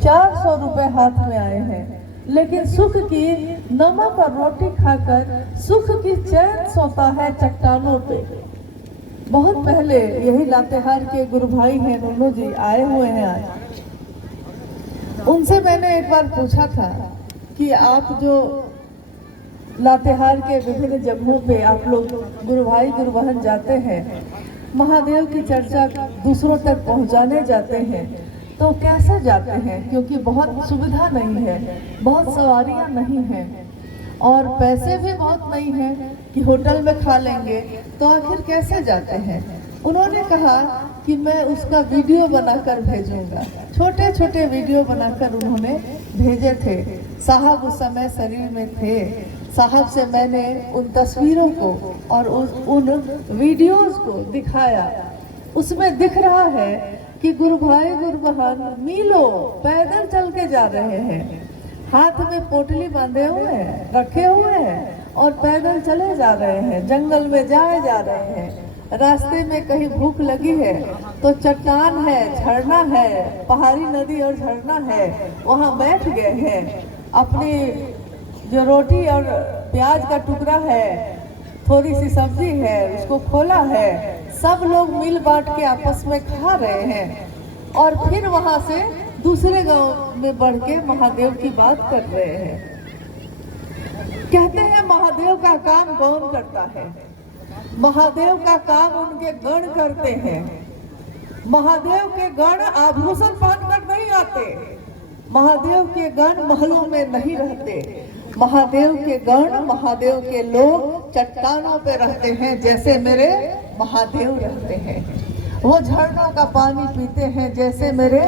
400 रुपए हाथ में आए हैं, लेकिन सुख की नमक और रोटी खाकर सुख की चैन सोता है चट्टानों पे। बहुत पहले यही लातेहार के गुरु भाई हैं नन्नू जी आए हुए हैं आज। उनसे मैंने एक बार पूछा था कि आप जो लातेहार के विभिन्न जगहों पे आप लोग गुरु भाई गुरु बहन जाते हैं, महादेव की चर्चा दूसरों तक पहुंचाने जाते हैं, तो कैसे जाते हैं? क्योंकि बहुत सुविधा नहीं है, बहुत सवारियां नहीं हैं और पैसे भी बहुत नहीं हैं कि होटल में खा लेंगे, तो आखिर कैसे जाते हैं? उन्होंने कहा कि मैं उसका वीडियो बनाकर भेजूंगा। छोटे छोटे वीडियो बनाकर उन्होंने भेजे थे। साहब उस समय शरीर में थे। साहब से मैंने उन तस्वीरों को और उन वीडियोस को दिखाया। उसमें दिख रहा है कि गुरु भाई गुरु बहन मीलों पैदल चल के जा रहे हैं, हाथ में पोटली बांधे हुए हैं, रखे हुए हैं और पैदल चले जा रहे हैं, जंगल में जाए जा रहे हैं। रास्ते में कहीं भूख लगी है तो चट्टान है, झरना है, पहाड़ी नदी और झरना है, वहाँ बैठ गए हैं। अपनी जो रोटी और प्याज का टुकड़ा है, थोड़ी सी सब्जी है, उसको खोला है, सब लोग मिल बांट के आपस में खा रहे हैं और फिर वहाँ से दूसरे गांव में बढ़ के महादेव की बात कर रहे हैं। कहते हैं महादेव का काम कौन करता है? महादेव का काम उनके गण करते हैं। महादेव के गण आभूषण पहन कर नहीं आते, महादेव के गण महलों में नहीं रहते। महादेव के गण, महादेव के लोग चट्टानों पे रहते हैं, जैसे मेरे महादेव रहते हैं। वो झरनों का पानी पीते हैं जैसे मेरे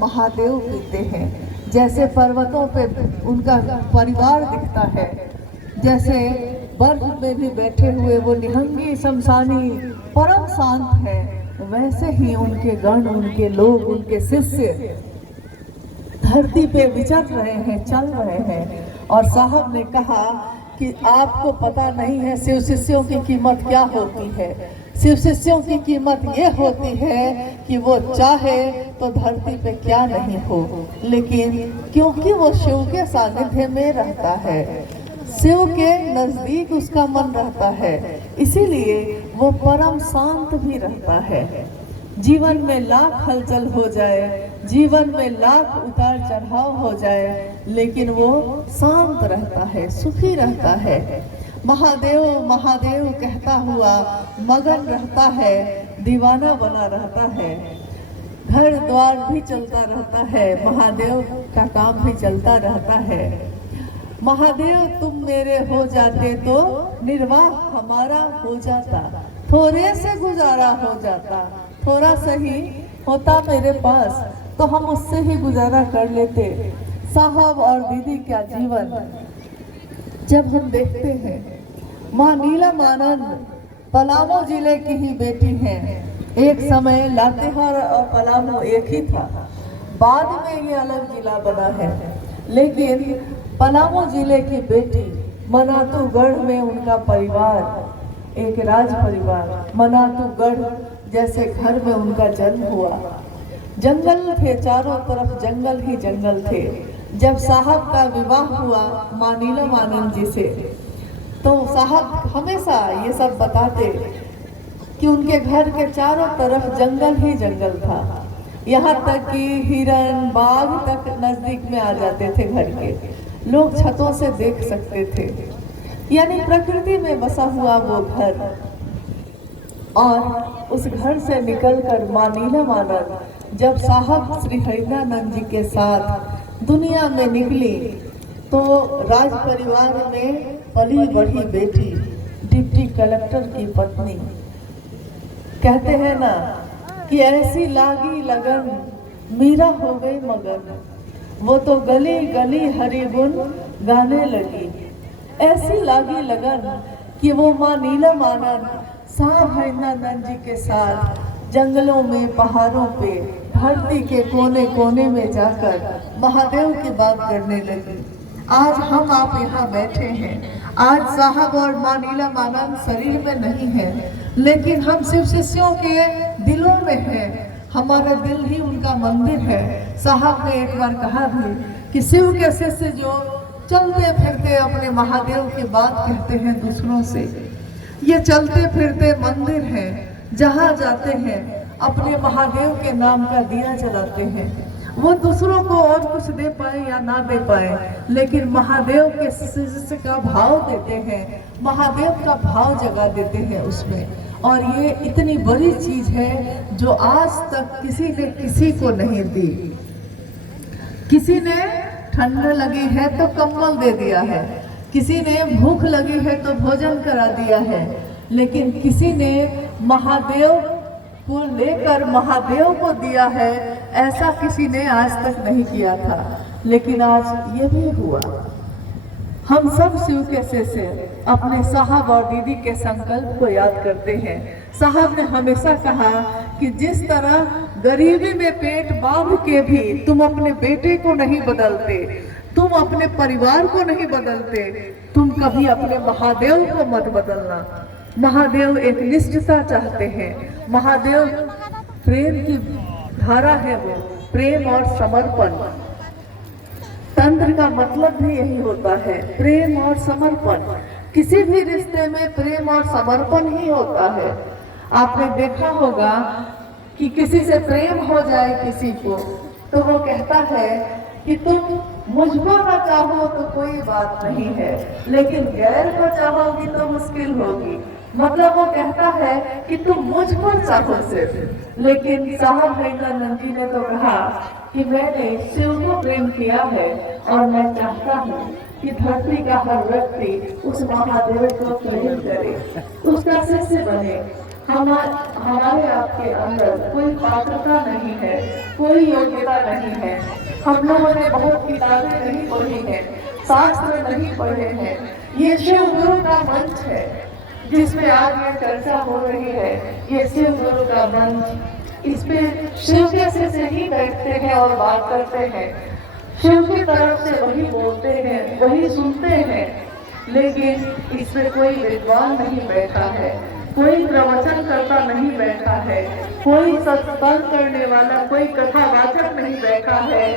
महादेव पीते हैं। जैसे पर्वतों पे उनका परिवार दिखता है, जैसे बर्फ में भी बैठे हुए वो निहंगी शमशानी परम शांत है, वैसे ही उनके गण, उनके लोग, उनके शिष्य धरती पे विचर रहे हैं, चल रहे हैं। और साहब ने कहा कि आपको पता नहीं है शिव शिष्यों की कीमत क्या होती है। शिव शिष्यों की कीमत ये होती है कि वो चाहे तो धरती पे क्या नहीं हो, लेकिन क्योंकि वो शिव के सानिध्य में रहता है, शिव के नजदीक उसका मन रहता है, इसीलिए वो परम शांत भी रहता है। जीवन में लाख हलचल हो जाए, जीवन में लाख उतार चढ़ाव हो जाए, लेकिन वो शांत रहता है, सुखी रहता है। महादेव महादेव कहता हुआ मगन रहता है, दीवाना बना रहता है। घर द्वार भी चलता रहता है, महादेव का काम भी चलता रहता है। महादेव तुम मेरे हो जाते तो निर्वाह हमारा हो जाता, थोड़े से गुजारा हो जाता, थोड़ा सही होता मेरे पास तो हम उससे ही गुजारा कर लेते। साहब और दीदी का जीवन जब हम देखते हैं, माँ नीलम आनंद पलामू जिले की ही बेटी हैं। एक समय लातेहार और पलामू एक ही था, बाद में ये अलग जिला बना है, लेकिन पलामू जिले की बेटी, मनातूगढ़ में उनका परिवार एक राज परिवार, मनातूगढ़ जैसे घर में उनका जन्म हुआ। जंगल थे, चारों तरफ जंगल ही जंगल थे। जब साहब का विवाह हुआ माँ नीलम आनंद जी से, तो साहब हमेशा ये सब बताते कि उनके घर के चारों तरफ जंगल ही जंगल था, यहाँ तक कि हिरन बाघ तक नजदीक में आ जाते थे घर के, लोग छतों से देख सकते थे। यानी प्रकृति में बसा हुआ वो घर। और उस घर से निकलकर माँ नीलम आनंद जब साहब श्री हरिनानंद जी के साथ दुनिया में निकली, तो राज परिवार में पली बढ़ी बेटी, डिप्टी कलेक्टर की पत्नी। कहते हैं ना कि ऐसी लागी लगन मीरा हो गई मगन, वो तो गली गली हरि गुण गाने लगी। ऐसी लागी लगन कि वो माँ नीलम आनंद साहब हरिनानंद जी के साथ जंगलों में, पहाड़ों पे, धरती के कोने कोने में जाकर महादेव की बात करने लगी। आज हम आप यहाँ बैठे हैं, आज साहब और माँ नीलम आनंद शरीर में नहीं है, लेकिन हम शिव शिष्यों के दिलों में हैं, हमारा दिल ही उनका मंदिर है। साहब ने एक बार कहा भी कि शिव के शिष्य जो चलते फिरते अपने महादेव की बात कहते हैं दूसरों से, ये चलते फिरते मंदिर है, जहाँ जाते हैं अपने महादेव के नाम का दिया जलाते हैं। वो दूसरों को और कुछ दे पाए या ना दे पाए, लेकिन महादेव के शिष्य का भाव देते हैं, महादेव का भाव जगा देते हैं उसमें। और ये इतनी बड़ी चीज है जो आज तक किसी ने किसी को नहीं दी। किसी ने ठंड लगी है तो कंबल दे दिया है, किसी ने भूख लगी है तो भोजन करा दिया है, लेकिन किसी ने महादेव को लेकर महादेव को दिया है, ऐसा किसी ने आज तक नहीं किया था। लेकिन आज ये भी हुआ। हम सब शिव के से अपने साहब और दीदी के संकल्प को याद करते हैं। साहब ने हमेशा कहा कि जिस तरह गरीबी में पेट बांध के भी तुम अपने बेटे को नहीं बदलते, तुम अपने परिवार को नहीं बदलते, तुम कभी अपने महादेव को मत बदलना। महादेव एक निष्ठता चाहते हैं। महादेव प्रेम की धारा है, वो प्रेम और समर्पण। तंत्र का मतलब भी यही होता है, प्रेम और समर्पण। किसी भी रिश्ते में प्रेम और समर्पण ही होता है। आपने देखा होगा कि किसी से प्रेम हो जाए किसी को, तो वो कहता है कि तुम मुझको ना चाहो तो कोई बात नहीं है, लेकिन गैर को चाहोगी तो मुश्किल होगी। मतलब वो कहता है कि तुम मुझको चाहो सिर्फ। लेकिन साहब भैरवानंद जी ने तो कहा कि मैंने शिव को प्रेम किया है और मैं चाहता हूँ कि धरती का हर व्यक्ति उस महादेव को प्रेम करे, उसका शिष्य बने। हमारे आपके अंदर कोई पात्रता नहीं है, कोई योग्यता नहीं है। हम लोगों ने बहुत किताबें नहीं पढ़ी है, शास्त्र नहीं पढ़े हैं। ये शिव गुरु का मंच है जिसमें आज ये चर्चा हो रही है। ये शिव गुरु का मंच, इस पे शिव के शिष्य ही बैठते हैं और बात करते हैं। शिव की तरफ से वही बोलते हैं, वही सुनते हैं, लेकिन इसमें कोई विद्वान नहीं बैठा है, कोई प्रवचन करता नहीं बैठा है, कोई सत्संग करने वाला, कोई कथावाचक नहीं बैठा है।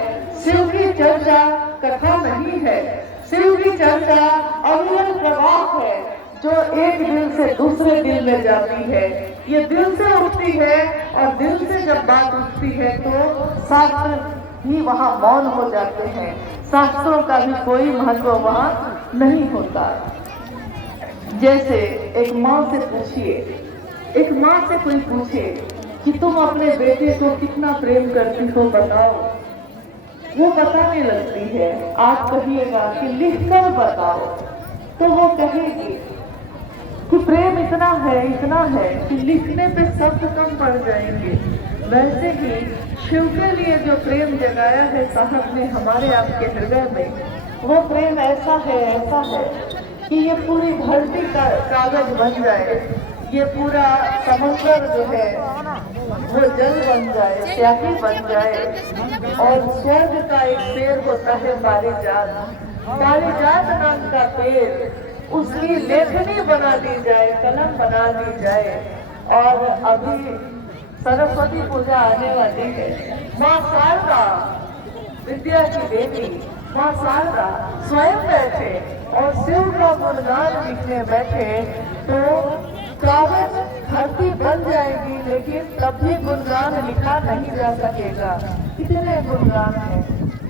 शिव की चर्चा कथा नहीं है, शिव की चर्चा अविरल प्रवाह है जो एक दिल से दूसरे दिल में जाती है। ये दिल से उठती है और दिल से जब बात उठती है तो शास्त्र ही वहाँ मौन हो जाते हैं। शास्त्रों का भी कोई महत्व वहाँ नहीं होता। जैसे एक माँ से पूछिए, एक माँ से कोई पूछे कि तुम अपने बेटे को कितना प्रेम करती हो बताओ, वो बताने लगती है। आप कहिएगा कि लिखकर बताओ, तो वो कहेगी कि प्रेम इतना है कि लिखने पे शब्द कम पड़ जाएंगे। वैसे ही शिव के लिए जो प्रेम जगाया है साहब ने हमारे आपके हृदय में, वो प्रेम ऐसा है कि ये पूरी धरती का कागज बन जाए, ये पूरा समुद्र जो है वो जल बन जाए, स्याही बन जाए। और स्वर्ग का एक पेड़ होता है पारिजात, पारिजात नाम का पेड़, उसकी लेखनी बना दी जाए, कलम बना दी जाए। और अभी सरस्वती पूजा आने वाली है। माँ शारदा, विद्या की देवी माँ शारदा स्वयं बैठे और शिव का गुणगान लिखने बैठे तो कागज धरती बन जाएगी, लेकिन तब भी गुणगान लिखा नहीं जा सकेगा। कितने गुणगान हैं।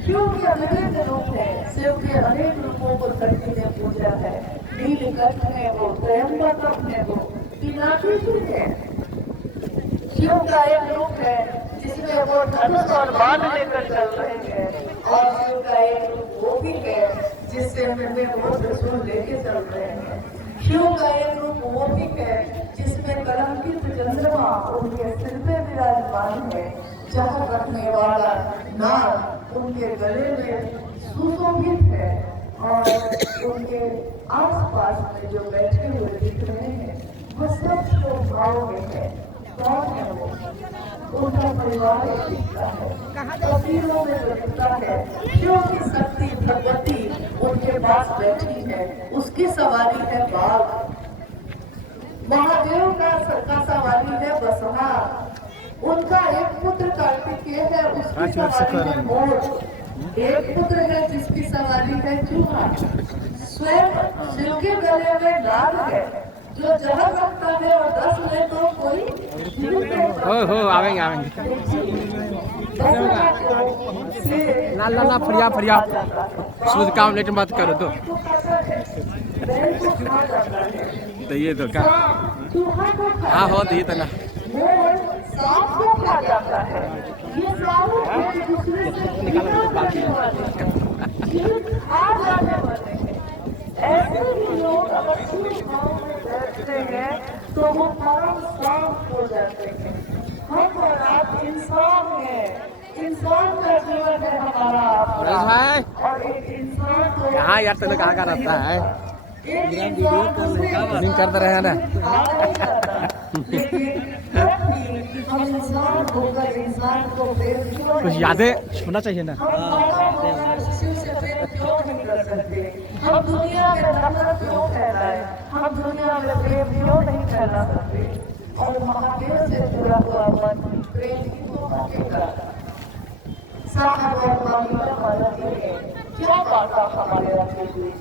शिव के अनेक रूप है, शिव के अनेक रूपों को धरती ने पूजा है। नीलकंठ है वो, त्रयंबकम है वो, पिनाकी है। शिव का एक रूप है जिसमें वो धनुष और बाण लेकर चल रहे हैं, और शिव का एक रूप वो भी है जिससे वो त्रिशूल लेके चल रहे हैं। शिव का एक रूप वो भी है जिसमें कलंकित चंद्रमा उनके सिर पे विराजमान है, जहाँ रखने वाला नाग उनके गले में सुशोभित है, और उनके आसपास में जो बैठे हुए दिख रहे हैं वो सब शिव भाव में है। कौन है वो? उनका परिवार दिखता है, तस्वीरों में दिखता है। शिव की शक्ति भगवती उनके पास बैठी है, उसकी सवारी है बाघ। महादेव का सवारी है बसहा, उनका एक पुत्र कार्तिकेय है, उसकी सवारी है मोर। एक पुत्र है जिसकी सवारी है चूहा। स्वयं शिव के गले में नाग है, जो जहर रखता है और 10 ले तो कोई जीवित नहीं। हो आवेंगे आवेंगे। ना ना ना फरिया फरिया शुद्ध काम लेट मत करो तो ये तो क्या हाँ हो दी तो ना सांप को खा जाता है। ये सारे एक दूसरे से खा जाने वाले हैं। ऐसे ही लोग अगर शुद्ध भाव में बैठते हैं तो वो परम शांत हो जाते हैं। हम और आप इंसान हैं, इंसान का जीवन है हमारा भाई और एक इंसान को यहाँ यार तेरे कहाँ का रहता है नहीं करते रहे ना कुछ यादें होना चाहिए ना। हम दुनिया में नफरत क्यों फैलाए, हम दुनिया में प्रेम क्यों नहीं फैला सकते। और महादेव से जुड़ा हुआ मन प्रेम की तो बातेगा। साहब और मामिला माना है क्या बात हमारे रखे हुए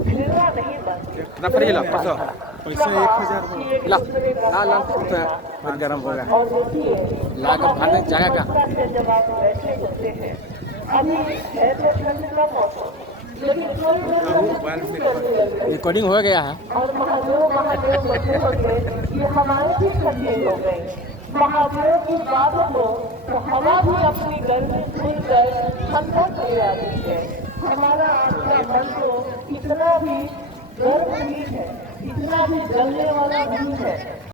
घृणा नहीं बनती। पैसा 1000 ला ला ला बहुत गर्म होगा ला कर भागने जगह का जवाब बैठे होते हैं। अभी है तो ठंड का मौसम, रिकॉर्डिंग हो गया है और महादेव महादेव बचे होते ये हमारे भी ठंडी हो गई। महादेव की बात हो तो हवा भी अपनी गर्मी भूल कर ठंडक ले आती है। हमारा आपका मन तो इतना भी गर्म नहीं है, इतना भी जलने वाला नहीं है।